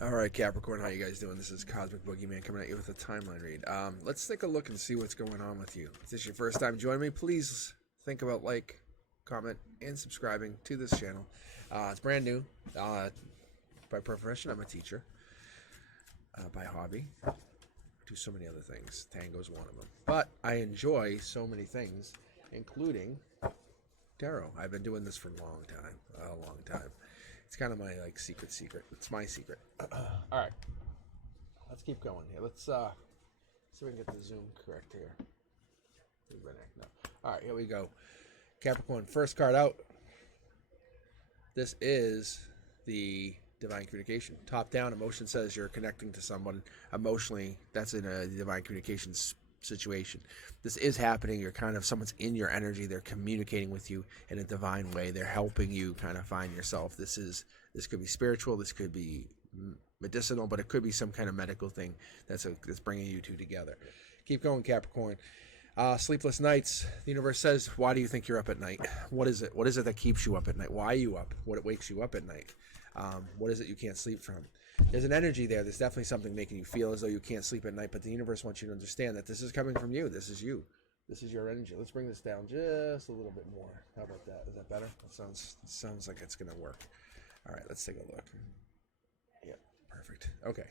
All right, Capricorn, how you guys doing? This is Cosmic Boogeyman coming at you with a timeline read. Let's take a look and see what's going on with you. If this is your first time joining me, please think about like, comment, and subscribing to this channel. It's brand new. By profession, I'm a teacher. By hobby, I do so many other things. Tango's one of them. But I enjoy so many things, including tarot. I've been doing this for a long time. It's kind of my secret. It's my secret. All right, let's keep going here. Let's see if we can get the zoom correct here. No. All right, here we go. Capricorn, first card out. This is the divine communication. Top down, emotion says you're connecting to someone emotionally. That's in a divine communication situation. This is happening. You're kind of, someone's in your energy. They're communicating with you in a divine way. They're helping you kind of find yourself. This could be spiritual. This could be medicinal, but it could be some kind of medical thing that's bringing you two together. Keep going, Capricorn. Sleepless nights. The universe says, why do you think you're up at night? What is it? What is it that keeps you up at night? Why are you up? What wakes you up at night? What is it you can't sleep from? There's an energy there. There's definitely something making you feel as though you can't sleep at night, but the universe wants you to understand that this is coming from you. This is you. This is your energy. Let's bring this down just a little bit more. How about that? Is that better? That sounds like it's going to work. All right, let's take a look. Yep, perfect. Okay.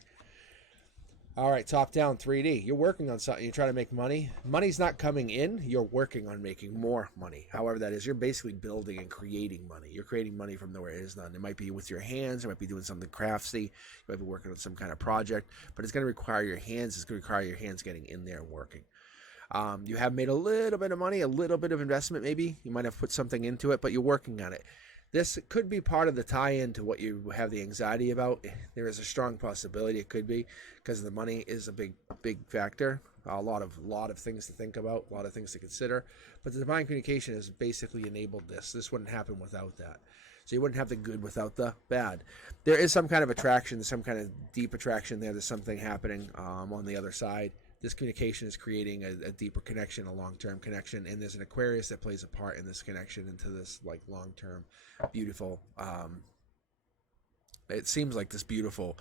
All right, top down 3D. You're working on something. You're trying to make money. Money's not coming in. You're working on making more money. However that is, you're basically building and creating money. You're creating money from where it is none. It might be with your hands. You might be doing something craftsy. You might be working on some kind of project. But it's going to require your hands. It's going to require your hands getting in there and working. You have made a little bit of money, a little bit of investment maybe. You might have put something into it, but you're working on it. This could be part of the tie-in to what you have the anxiety about. There is a strong possibility it could be, because the money is a big factor. A lot of things to think about, a lot of things to consider. But the divine communication has basically enabled this. This wouldn't happen without that. So you wouldn't have the good without the bad. There is some kind of attraction, some kind of deep attraction there. There's something happening on the other side. This communication is creating a deeper connection, a long-term connection, and there's an Aquarius that plays a part in this connection into this long-term, beautiful. It seems like this beautiful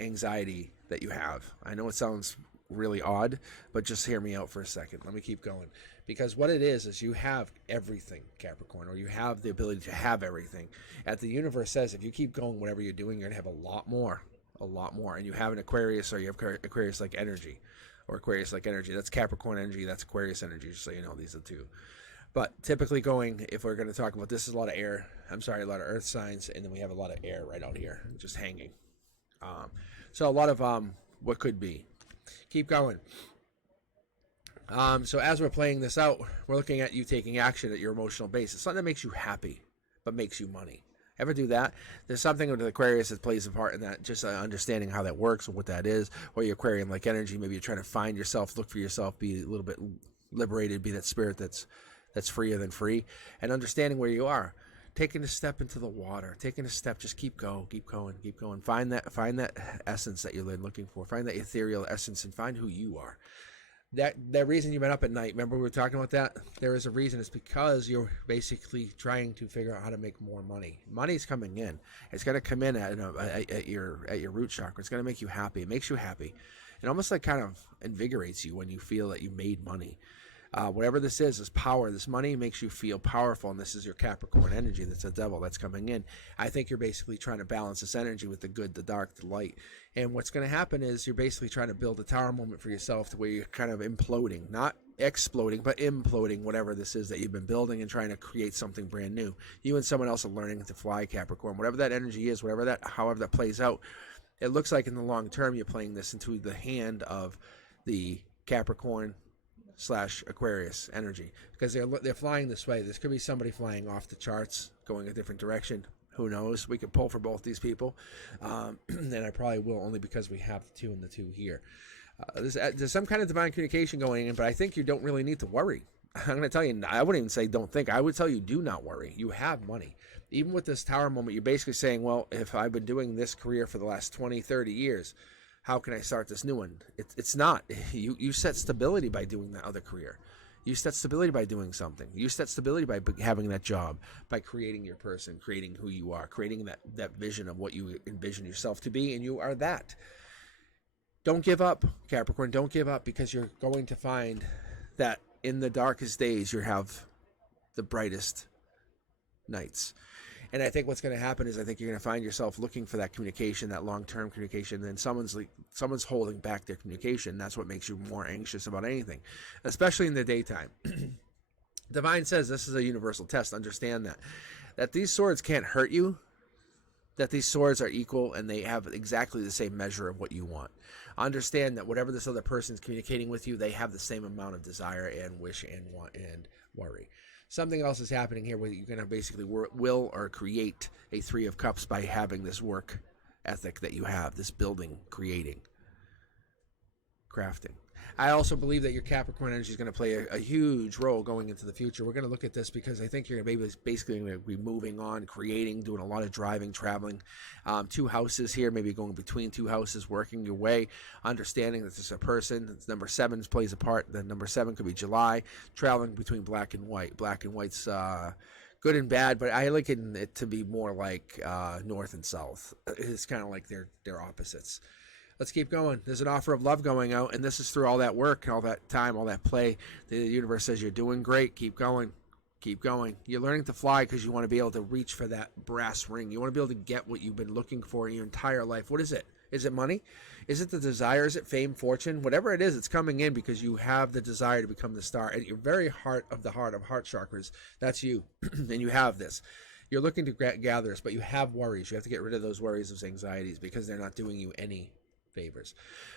anxiety that you have. I know it sounds really odd, but just hear me out for a second. Let me keep going, because what it is you have everything, Capricorn, or you have the ability to have everything. The universe says if you keep going, whatever you're doing, you're gonna have a lot more. And you have an Aquarius, or you have Aquarius-like energy, or Aquarius-like energy. That's Capricorn energy, that's Aquarius energy, just so you know. These are the two. But typically going, if we're going to talk about this, is a lot of air, a lot of earth signs, and then we have a lot of air right out here, just hanging. So a lot of what could be. Keep going. So as we're playing this out, we're looking at you taking action at your emotional base. It's something that makes you happy, but makes you money. Ever do that? There's something with the Aquarius that plays a part in that, just understanding how that works and what that is, or your Aquarian-like energy. Maybe you're trying to find yourself, look for yourself, be a little bit liberated, be that spirit that's freer than free, and understanding where you are. Taking a step into the water, taking a step, just keep going. Find that essence that you're looking for. Find that ethereal essence and find who you are. That reason you've been up at night, remember we were talking about that? There is a reason. It's because you're basically trying to figure out how to make more money. Money's coming in. It's going to come in at your root chakra. It's going to make you happy. It makes you happy. It almost kind of invigorates you when you feel that you made money. Whatever this is, this power, this money makes you feel powerful, and this is your Capricorn energy. That's a devil that's coming in. I think you're basically trying to balance this energy with the good, the dark, the light. And what's going to happen is you're basically trying to build a tower moment for yourself to where you're kind of imploding, not exploding, but imploding whatever this is that you've been building and trying to create something brand new. You and someone else are learning to fly, Capricorn. Whatever that energy is, however that plays out, it looks like in the long term you're playing this into the hand of the Capricorn / Aquarius energy, because they're flying this way. This could be somebody flying off the charts, going a different direction. Who knows? We could pull for both these people, and I probably will, only because we have the 2 and the 2 here. There's some kind of divine communication going in, but I think you don't really need to worry. I'm going to tell you, I wouldn't even say don't think. I would tell you do not worry. You have money. Even with this tower moment, you're basically saying, well, if I've been doing this career for the last 20, 30 years, how can I start this new one? It's not. You set stability by doing that other career. You set stability by doing something. You set stability by having that job, by creating your person, creating who you are, creating that vision of what you envision yourself to be, and you are that. Don't give up, Capricorn. Don't give up, because you're going to find that in the darkest days you have the brightest nights. And I think what's going to happen is I think you're going to find yourself looking for that communication, that long-term communication, and someone's holding back their communication. That's what makes you more anxious about anything, especially in the daytime. Divine says this is a universal test. Understand that these swords can't hurt you, that these swords are equal and they have exactly the same measure of what you want. Understand that whatever this other person's communicating with you, they have the same amount of desire and wish and want and worry. Something else is happening here where you're going to basically will or create a Three of Cups by having this work ethic that you have, this building, creating, crafting. I also believe that your Capricorn energy is going to play a huge role going into the future. We're going to look at this because I think you're basically going to be moving on, creating, doing a lot of driving, traveling. 2 houses here, maybe going between 2 houses, working your way, understanding that there's a person. Number 7 plays a part. Then number 7 could be July, traveling between black and white. Black and white's good and bad, but I like it to be more like north and south. It's kind of like they're opposites. Let's keep going. There's an offer of love going out, and this is through all that work, all that time, all that play. The universe says you're doing great. Keep going. Keep going. You're learning to fly because you want to be able to reach for that brass ring. You want to be able to get what you've been looking for in your entire life. What is it? Is it money? Is it the desire? Is it fame, fortune? Whatever it is, it's coming in because you have the desire to become the star. At your very heart of heart chakras, that's you. And you have this. You're looking to gather this, but you have worries. You have to get rid of those worries, those anxieties, because they're not doing you any favors.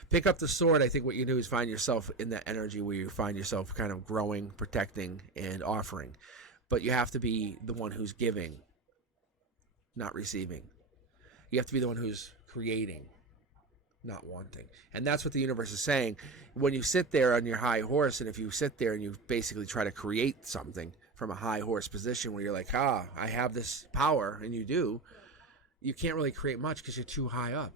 Pick up the sword. I think what you do is find yourself in that energy where you find yourself kind of growing, protecting, and offering. But you have to be the one who's giving, not receiving. You have to be the one who's creating, not wanting. And that's what the universe is saying. When you sit there on your high horse, and if you sit there and you basically try to create something from a high horse position where you're like, I have this power, and you do, you can't really create much because you're too high up.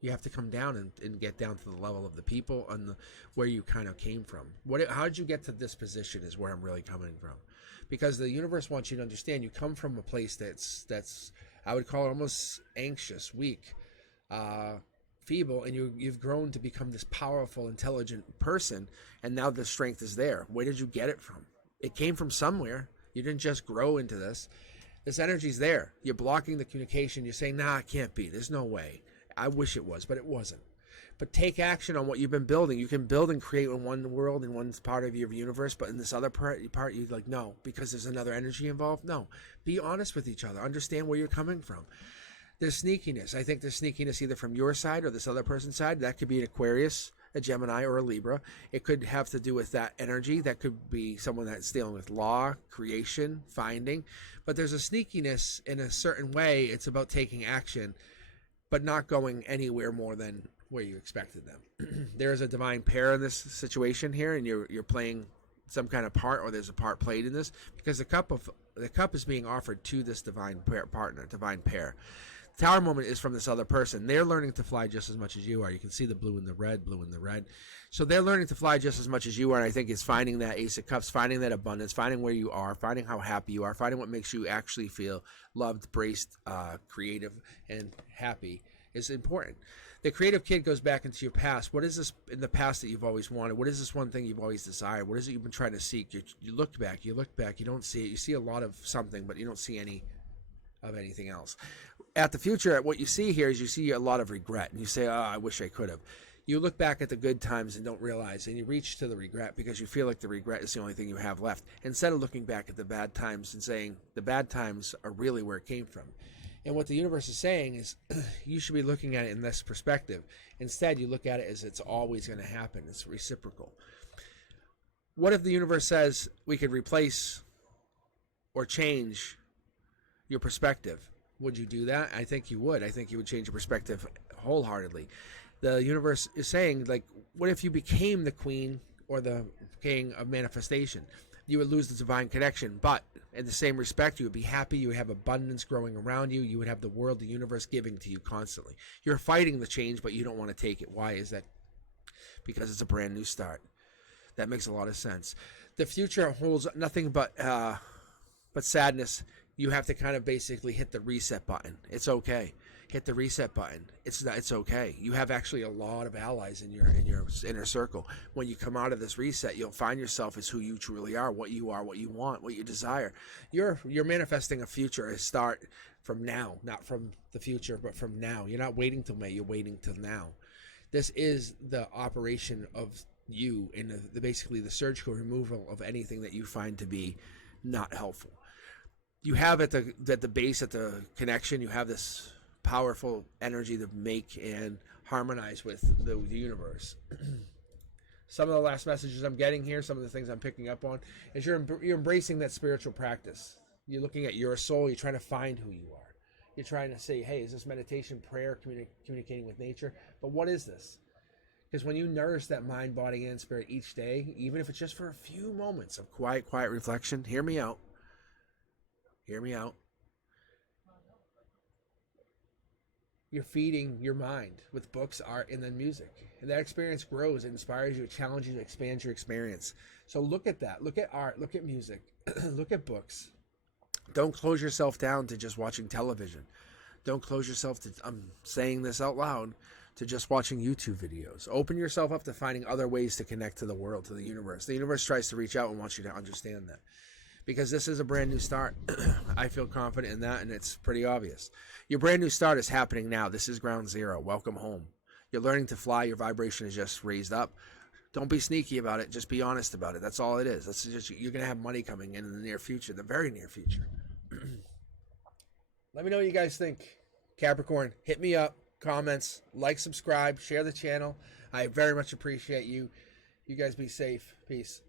You have to come down and get down to the level of the people and where you kind of came from. How did you get to this position is where I'm really coming from. Because the universe wants you to understand you come from a place that's I would call it almost anxious, weak, feeble, and you've grown to become this powerful, intelligent person, and now the strength is there. Where did you get it from? It came from somewhere. You didn't just grow into this. This energy's there. You're blocking the communication. You're saying, it can't be. There's no way. I wish it was, but it wasn't. But take action on what you've been building. You can build and create in one world, in one part of your universe, but in this other part you're like, no, because there's another energy involved. No. Be honest with each other. Understand where you're coming from. There's sneakiness. I think there's sneakiness either from your side or this other person's side. That could be an Aquarius, a Gemini, or a Libra. It could have to do with that energy. That could be someone that's dealing with law, creation, finding. But there's a sneakiness in a certain way. It's about taking action, but not going anywhere more than where you expected them. There's a divine pair in this situation here, and you're playing some kind of part, or there's a part played in this, because the cup is being offered to this divine partner, divine pair. The Tower moment is from this other person. They're learning to fly just as much as you are. You can see the blue and the red, blue and the red. So they're learning to fly just as much as you are, and I think it's finding that Ace of Cups, finding that abundance, finding where you are, finding how happy you are, finding what makes you actually feel loved, braced, creative, and happy is important. The creative kid goes back into your past. What is this in the past that you've always wanted? What is this one thing you've always desired? What is it you've been trying to seek? You look back, you don't see it. You see a lot of something, but you don't see any of anything else. At the future, what you see here is you see a lot of regret, and you say, I wish I could have. You look back at the good times and don't realize, and you reach to the regret because you feel like the regret is the only thing you have left, instead of looking back at the bad times and saying the bad times are really where it came from. And what the universe is saying is you should be looking at it in this perspective. Instead, you look at it as it's always going to happen. It's reciprocal. What if the universe says we could replace or change your perspective? Would you do that? I think you would. I think you would change your perspective wholeheartedly. The universe is saying, like, what if you became the queen or the king of manifestation? You would lose the divine connection, but in the same respect, you would be happy. You would have abundance growing around you. You would have the world, the universe giving to you constantly. You're fighting the change, but you don't want to take it. Why is that? Because it's a brand new start. That makes a lot of sense. The future holds nothing but sadness. You have to kind of basically hit the reset button. It's okay. Hit the reset button. It's okay. You have actually a lot of allies in your inner circle. When you come out of this reset, you'll find yourself as who you truly are, what you want, what you desire. You're manifesting a future, a start from now, not from the future, but from now. You're not waiting till May. You're waiting till now. This is the operation of you in basically the surgical removal of anything that you find to be not helpful. You have at the base, at the connection, you have this powerful energy to make and harmonize with the universe. Some of the last messages I'm getting here, some of the things I'm picking up on, is you're embracing that spiritual practice. You're looking at your soul. You're trying to find who you are. You're trying to say, hey, is this meditation, prayer, communicating with nature? But what is this? Because when you nourish that mind, body, and spirit each day, even if it's just for a few moments of quiet reflection, hear me out. You're feeding your mind with books, art, and then music. And that experience grows, it inspires you, it challenges you, it expands your experience. So look at that. Look at art, look at music, look at books. Don't close yourself down to just watching television. Don't close yourself to, I'm saying this out loud, to just watching YouTube videos. Open yourself up to finding other ways to connect to the world, to the universe. The universe tries to reach out and wants you to understand that. Because this is a brand new start. I feel confident in that, and it's pretty obvious. Your brand new start is happening now. This is ground zero. Welcome home. You're learning to fly. Your vibration is just raised up. Don't be sneaky about it. Just be honest about it. That's all it is. That's just, you're going to have money coming in the near future, the very near future. Let me know what you guys think. Capricorn, hit me up. Comments, like, subscribe, share the channel. I very much appreciate you. You guys be safe. Peace.